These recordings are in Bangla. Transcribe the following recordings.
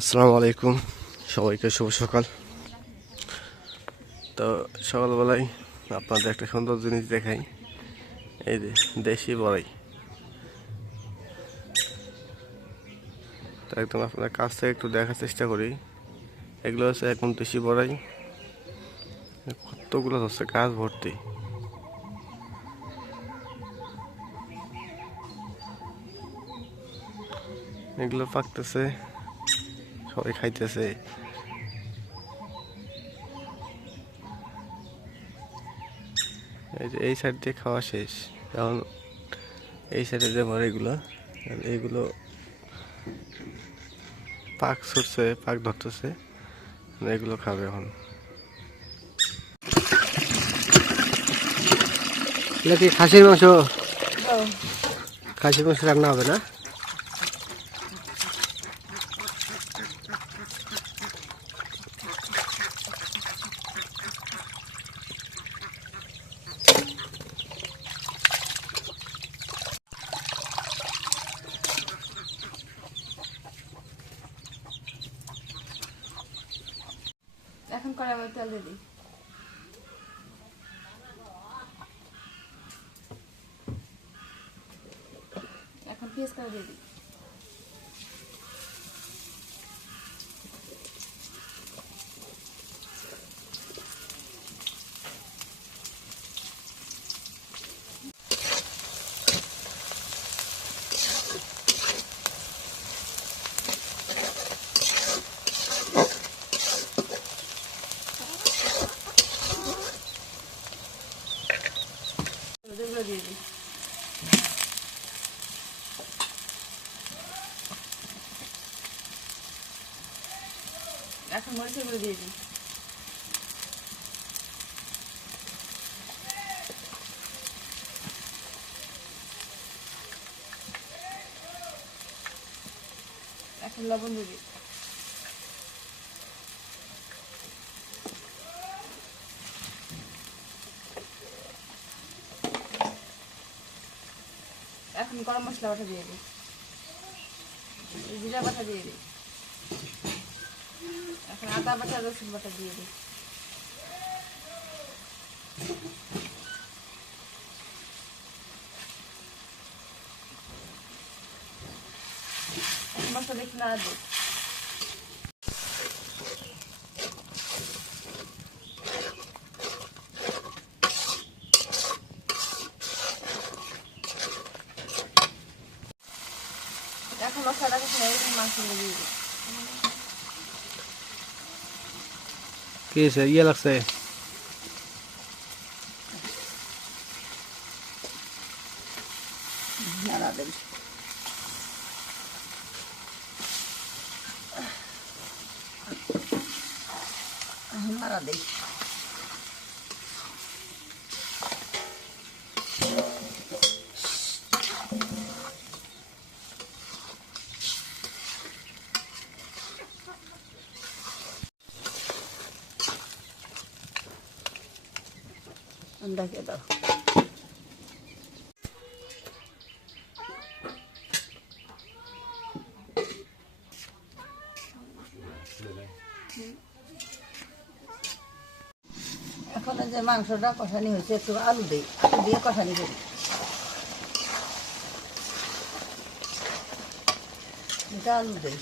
আসসালামু আলাইকুম সবাইকে শুভ সকাল। তো সকালবেলায় আপনাদের একটা সুন্দর জিনিস দেখাই। এই যে দেশি বড়াই। তো একদম আপনার কাছ থেকে একটু দেখার চেষ্টা করি। এগুলো হচ্ছে এখন দেশি বড়াই। কতগুলো হচ্ছে গাছ ভর্তি। এগুলো পাকতেছে সবাই খাইতেছে। এই যে এই সাইড দিয়ে খাওয়া শেষ। এখন এই সাইডে যে এগুলো এইগুলো পাক ছুটছে পাক ধরতেছে। এগুলো খাবে এখন। খাসির মাংস? খাসির মাংস রান্না হবে না এখন করে আমি তেল দিয়ে দিই এখন পেঁয়াজ করে দিয়ে দিই এগুলো দিয়ে দিই এখন মরিচের গুঁড়ো দিয়ে দিই এখন লবণ দিয়ে দিই এখন গরম মশলা বাটা দিয়ে দিই জিরা বাটা দিয়ে দিই এখন আদা বাটা রসুন বাটা দিয়ে দিই এখন মশলা দেখি না দিই এখন মশলাটাকে খেয়ে মাংস দিয়ে দিই কি হয়েছে ইয়ে লাগছে নাড়া দেন দেই দাও। এখন যে মাংসটা কষানি হয়েছে, একটু আলু দিই, আলু দিয়ে কষানি করি। এটা আলু দিই।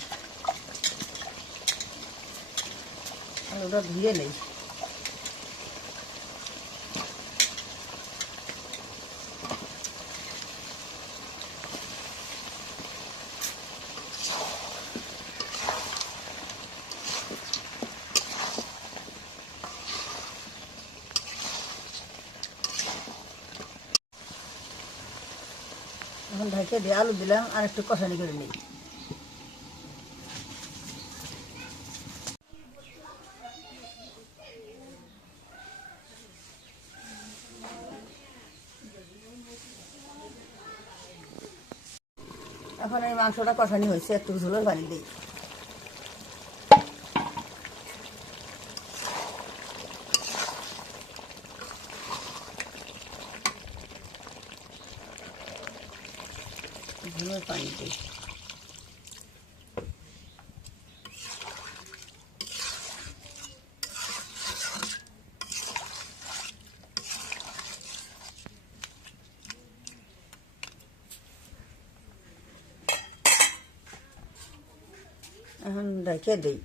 আলুটা ধুয়ে নেই। এখন ঢাকে দিয়ে আলু দিলাম আর একটু কষানি করে নিই। এখন এই মাংসটা কষানি হয়েছে, একটু ঝোলের পানি দিই। এখন রেখে দিই।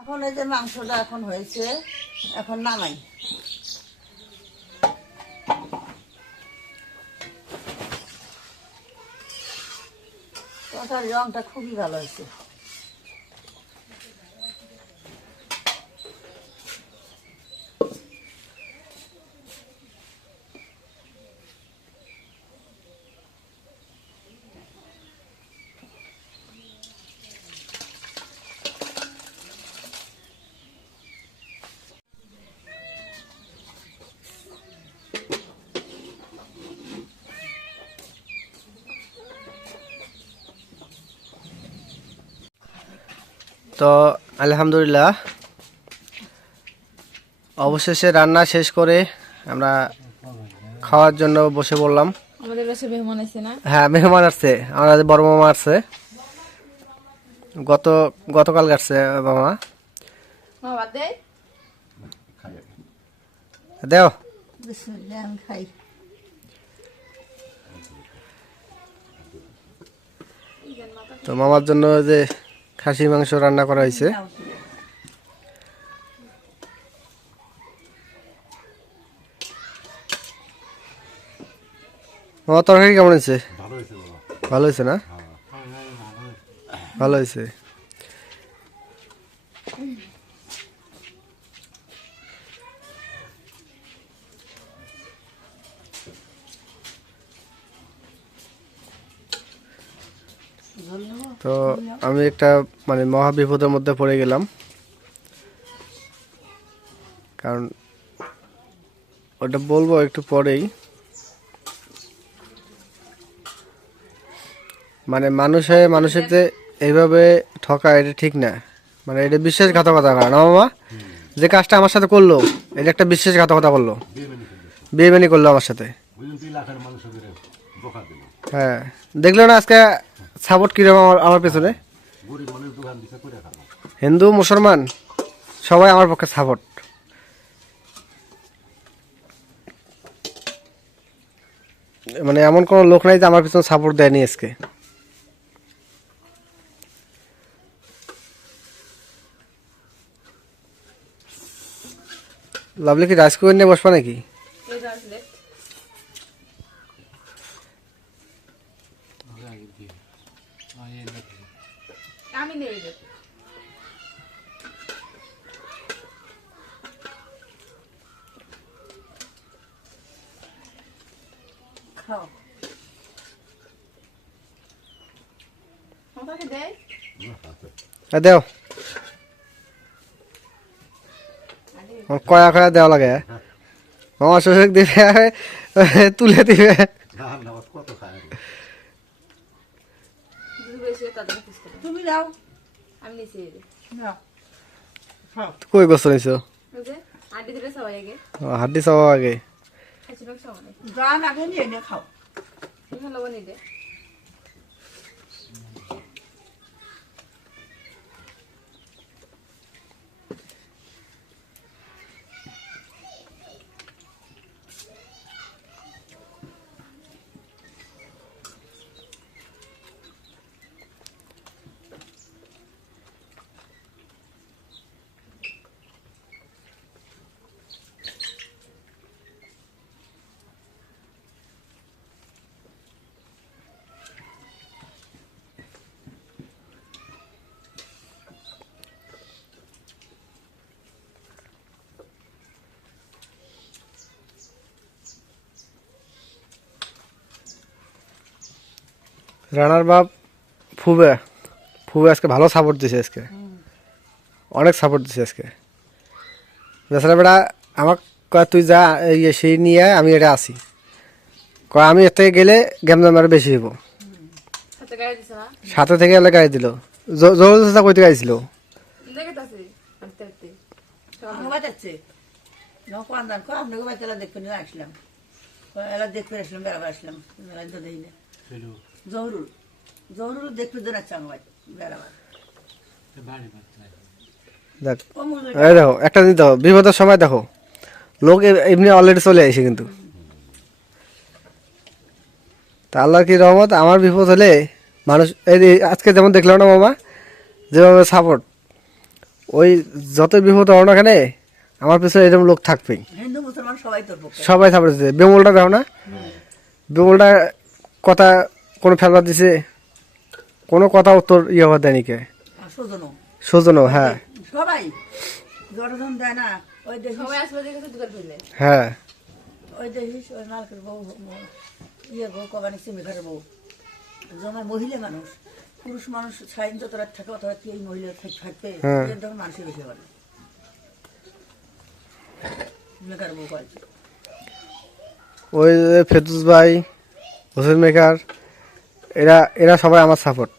এখন এই যে মাংসটা এখন হয়েছে, এখন নামাই। তরকারির রংটা খুবই ভালো হয়েছে। তো আলহামদুলিল্লাহ। অবশেষে রান্না শেষ করে আমরা খাওয়ার জন্য বসে পড়লাম। আমাদের কাছে মেহমান আছে না? হ্যাঁ মেহমান আসছে। আমাদের বড় মামা আসছে। গত গতকাল আসছে মামা। দেও। তো মামার জন্য যে খাসি মাংস রান্না করা হয়েছে। তরকারি কেমন হয়েছে? ভালো হয়েছে না? ভালো হয়েছে। তো আমি একটা মানে মহা বিপদের মধ্যে পড়ে গেলাম। কারণ ওটা বলব একটু পরেই। মানে মানুষে মানুষের যে এইভাবে ঠকা এটা ঠিক না। মানে এটা বিশ্বাসঘাতকতা করে না মামা? যে কাজটা আমার সাথে করল এটা একটা বিশ্বাসঘাতকতা করল। বিয়ে বানি করল আমার সাথে। হ্যাঁ। দেখল না আজকে সাপোর্ট কীরকম আমার আমার পেছনে? হিন্দু, মুসলমান, সবাই আমার পক্ষে সাপোর্ট। মানে এমন কোনো লোক নাই যে আমার পিছনে সাপোর্ট দেয়নি আজকে। লাভলি কি রাইস নিয়ে বসবা নাকি? আমি নেই রে খাও আমাকে দে হ্যাঁ দেও আমার কয়া কয়া দেওয়া লাগে আমার শ্বশুর দিবে তুলে দিবে দুধ বেশি তাদের কিস করে তুমি দাও আমি নিচে না। কই নিছো ওই যে আন্টি দিলে সবাই আগে। হাড্ডি চাওয়া আগে। খাচ্ছি না সবাই। আগে নিয়ে নিয়ে খাও। তুমি ভালো রানার বাপ ফুবে ফুবে আজকে ভালো সাপোর্ট দিছে আজকে। অনেক সাপোর্ট দিছে আজকে। বেচারা বেড়া আমাক কয় তুই যা এই সেই নিয়ে আমি এটা আসি কয় আমি এর থেকে গেলে গেম দাম বেশি হইব। সাথে থেকে এলে গাড়ি দিল। চেষ্টা করতে গাইছিল দেখতে আসলাম। দেখতে আসলাম বেড়াবার আসলাম। জহরুল জহরুল দেখতে দিন আছে আমার বেড়াবার দেখ এই দেখো একটা জিনিস দেখো বিপদের সময় দেখো লোক এমনি অলরেডি চলে আসে কিন্তু। তা আল্লাহর কি রহমত আমার বিপদ হলে মানুষ এই আজকে যেমন দেখলাম না মামা যেভাবে সাপোর্ট ওই যত বিপদ হও না কেন আমার পিছনে এরকম লোক থাকবেই। সবাই সাপোর্ট দিচ্ছে বেমলটা দেখো না বেমলটা কথা কোনো ফেলবার দিছে? কোনো কথা উত্তর ইয়ে হওয়া দেয়নি কে? সুজনও হ্যাঁ। সবাই। দেয় না। ওই ফেলে হ্যাঁ। ওই বউ বউ কবানি বউ। জমায় মহিলা মানুষ। পুরুষ মানুষ সাইন যত রাত থাকে অত রাত এই মহিলা থাকবে হ্যাঁ। এর তখন মানুষের বেশি করে মেঘার বউ কয়েছে ওই ফেতুস ভাই হোসেন মেকার। এরা এরা সবাই আমার সাপোর্ট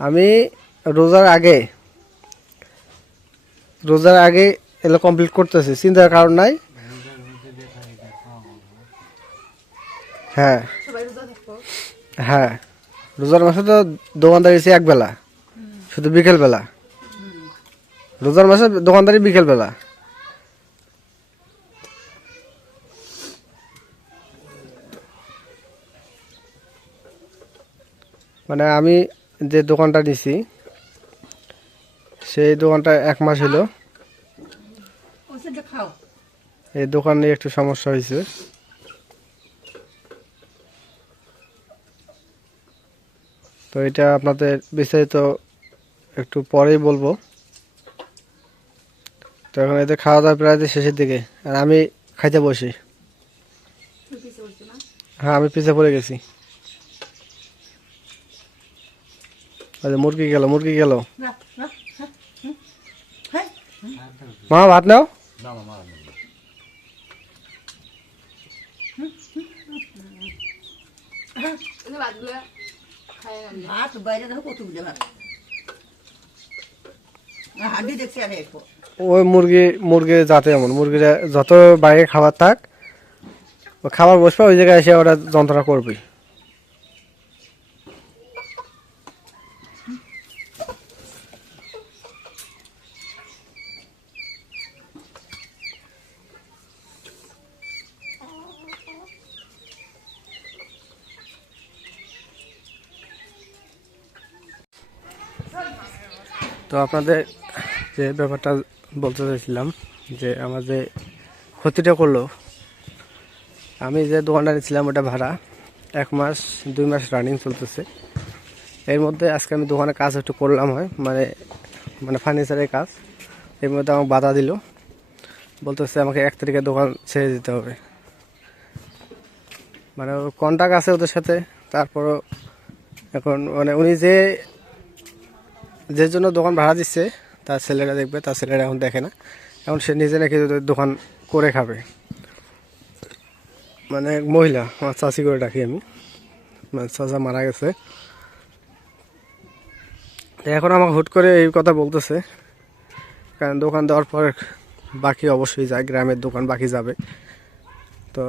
আমি রোজার আগে রোজার আগে এগুলো কমপ্লিট করতেছি, চিন্তার কারণ নাই। হ্যাঁ। হ্যাঁ। রোজার মাসে তো দোকানদারি হচ্ছে একবেলা শুধু বিকেল বেলা। রোজার মাসে দোকানদারি বিকেল বেলা। মানে আমি যে দোকানটা নিছি সেই দোকানটা এক মাস হলো। এই দোকানে একটু সমস্যা হয়েছে। তো এটা আপনাদের বিস্তারিত একটু পরেই বলব। তো এখন এদের খাওয়া দাওয়া প্রায় শেষের দিকে, আর আমি খাইতে বসি। হ্যাঁ আমি পিছিয়ে পড়ে গেছি। আরে, মুরগি গেল মুরগি গেল। মা, ভাত নাও? না ওই মুরগি মুরগি যাতে এমন। মুরগিরা যত বাইরে খাবার থাক, খাবার বসবে, ওই জায়গায় এসে ওরা যন্ত্রণা করবে আপনাদের যে ব্যাপারটা বলতে চাইছিলাম, যে আমার যে ক্ষতিটা করল, আমি যে দোকানটা নিয়েছিলাম ওটা ভাড়া, এক মাস, দুই মাস রানিং চলতেছে। এর মধ্যে আজকে আমি দোকানে কাজ একটু করলাম হয় মানে মানে ফার্নিচারের কাজ। এর মধ্যে আমাকে বাধা দিল। বলতেছে আমাকে এক তারিখে দোকান ছেড়ে দিতে হবে। মানে কন্ট্যাক্ট আছে ওদের সাথে, তারপরও এখন মানে উনি যে যে জন্য দোকান ভাড়া দিচ্ছে, তার ছেলেরা দেখবে, তার ছেলেরা এখন দেখে না। এখন সে নিজে নাকি দোকান করে খাবে। মানে মহিলা, আমার চাষি করে ডাকি আমি। মানে চাচা মারা গেছে। এখন আমাকে হুট করে এই কথা বলতেছে। কারণ দোকান দেওয়ার পর বাকি অবশ্যই যায়, গ্রামের দোকান বাকি যাবে। তো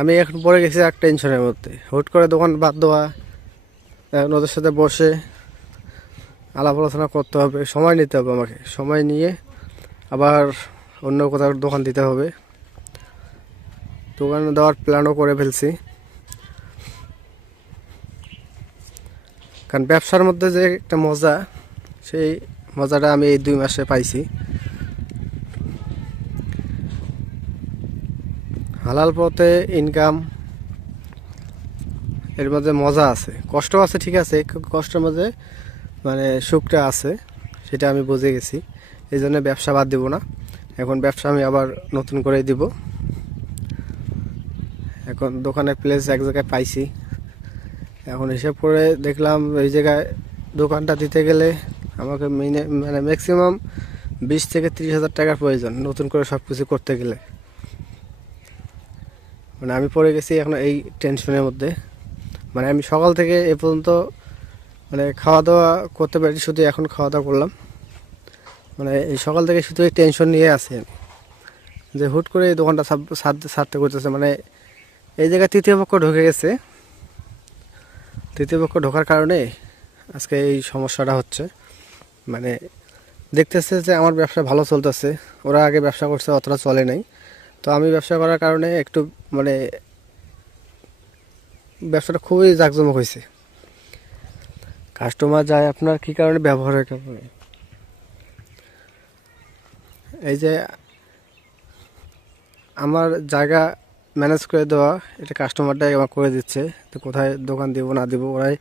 আমি এখন পরে গেছি এক টেনশনের মধ্যে। হুট করে দোকান বাদ দেওয়া, এখন ওদের সাথে বসে আলাপ আলোচনা করতে হবে, সময় নিতে হবে আমাকে। সময় নিয়ে আবার অন্য কোথাও দোকান দিতে হবে। দোকান দেওয়ার প্ল্যানও করে ফেলছি। কারণ ব্যবসার মধ্যে যে একটা মজা, সেই মজাটা আমি এই দুই মাসে পাইছি। হালাল পথে ইনকাম এর মধ্যে মজা আছে। কষ্ট আছে, ঠিক আছে কষ্টের মধ্যে মানে সুখটা আছে, সেটা আমি বুঝে গেছি। এই জন্য ব্যবসা বাদ দেবো না। এখন ব্যবসা আমি আবার নতুন করে দিব। এখন দোকানের প্লেস এক জায়গায় পাইছি। এখন হিসাব করে দেখলাম এই জায়গায় দোকানটা দিতে গেলে আমাকে মিনে মানে ম্যাক্সিমাম বিশ থেকে তিরিশ হাজার টাকার প্রয়োজন নতুন করে সব কিছু করতে গেলে। মানে আমি পড়ে গেছি এখন এই টেনশনের মধ্যে। মানে আমি সকাল থেকে এ পর্যন্ত মানে খাওয়া দাওয়া করতে পারি শুধু এখন খাওয়া দাওয়া করলাম। মানে এই সকাল থেকে শুধু এই টেনশন নিয়ে আছি যে হুট করে এই দোকানটা ছাড়তে করতেছে মানে এই জায়গায় তৃতীয় পক্ষ ঢুকে গেছে। তৃতীয় পক্ষ ঢোকার কারণে আজকে এই সমস্যাটা হচ্ছে। মানে দেখতেছে যে আমার ব্যবসা ভালো চলতেছে, ওরা আগে ব্যবসা করছে, অতটা চলে নাই। তো আমি ব্যবসা করার কারণে একটু মানে ব্যবসাটা খুবই জাঁকজমক হয়েছে কাস্টমার যায় আপনার কী কারণে ব্যবহারের কারণে এই যে আমার জায়গা ম্যানেজ করে দেওয়া, এটা কাস্টমারটাই আমার করে দিচ্ছে। তো কোথায় দোকান দিব, না দিব, ওরাই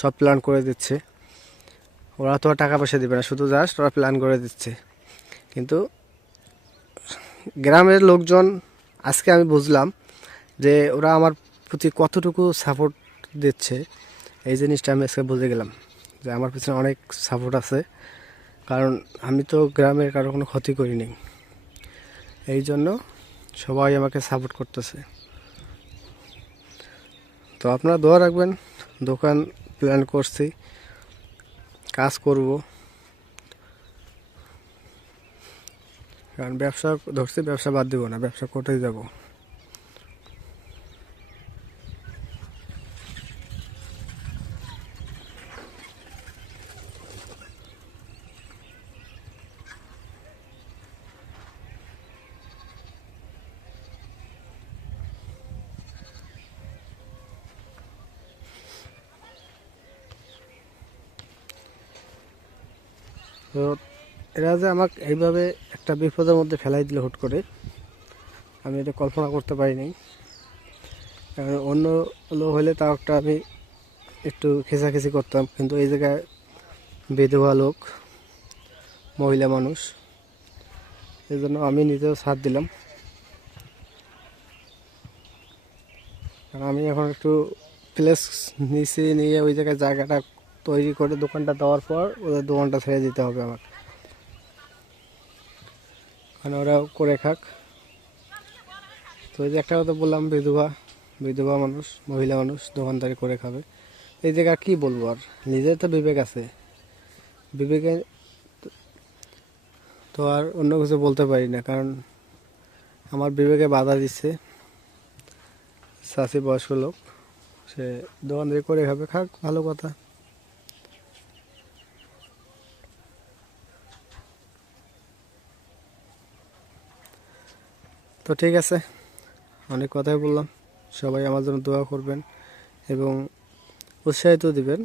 সব প্ল্যান করে দিচ্ছে। ওরা তো টাকা পয়সা দিবে না, শুধু জাস্ট ওরা প্ল্যান করে দিচ্ছে। কিন্তু গ্রামের লোকজন, আজকে আমি বুঝলাম যে ওরা আমার প্রতি কতটুকু সাপোর্ট দিচ্ছে। এই জিনিসটা আমি আজকে বুঝে গেলাম যে আমার পিছনে অনেক সাপোর্ট আছে। কারণ আমি তো গ্রামের কারও কোনো ক্ষতি করিনি এই জন্য সবাই আমাকে সাপোর্ট করতেছে। তো আপনারা দোয়া রাখবেন, দোকান প্ল্যান করছি, কাজ করব। কারণ ব্যবসা ধরছি, ব্যবসা বাদ দিব না, ব্যবসা করতেই যাব। তো এরা যে আমাকে এইভাবে একটা বিপদের মধ্যে ফেলাই দিল হুট করে, আমি এটা কল্পনা করতে পারিনি। কারণ অন্য লোক হলে তাও একটা আমি একটু খেসাখেসি করতাম, কিন্তু এই জায়গায় বিধবা লোক, মহিলা মানুষ, এই জন্য আমি নিজেও সাথ দিলাম। কারণ আমি এখন একটু প্লেস নিচে নিয়ে ওই জায়গায় জায়গাটা তৈরি করে দোকানটা দেওয়ার পর ওদের দোকানটা ছেড়ে দিতে হবে আমার। কারণ ওরাও করে খাক। তো এই যে একটা কথা বললাম, বিধবা বিধবা মানুষ, মহিলা মানুষ দোকানদারি করে খাবে। এই জায়গা কি বলব আর? নিজের তো বিবেক আছে। বিবেকে তো- তো আর অন্য কিছু বলতে পারি না, কারণ আমার বিবেকে বাধা দিচ্ছে। চাষি বয়স্ক লোক, সে দোকানদারি করে খাবে, খাক, ভালো কথা। তো ঠিক আছে। অনেক কথাই বললাম। সবাই আমার জন্য দোয়া করবেন এবং উৎসাহিত দিবেন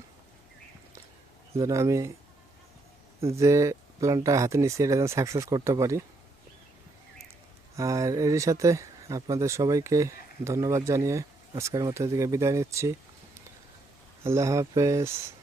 যেন আমি যে প্ল্যানটা হাতে নিচ্ছি এটা যেন সাকসেস করতে পারি। আর এরই সাথে আপনাদের সবাইকে ধন্যবাদ জানিয়ে আজকের মতো এদিকে বিদায় নিচ্ছি। আল্লাহ হাফেজ।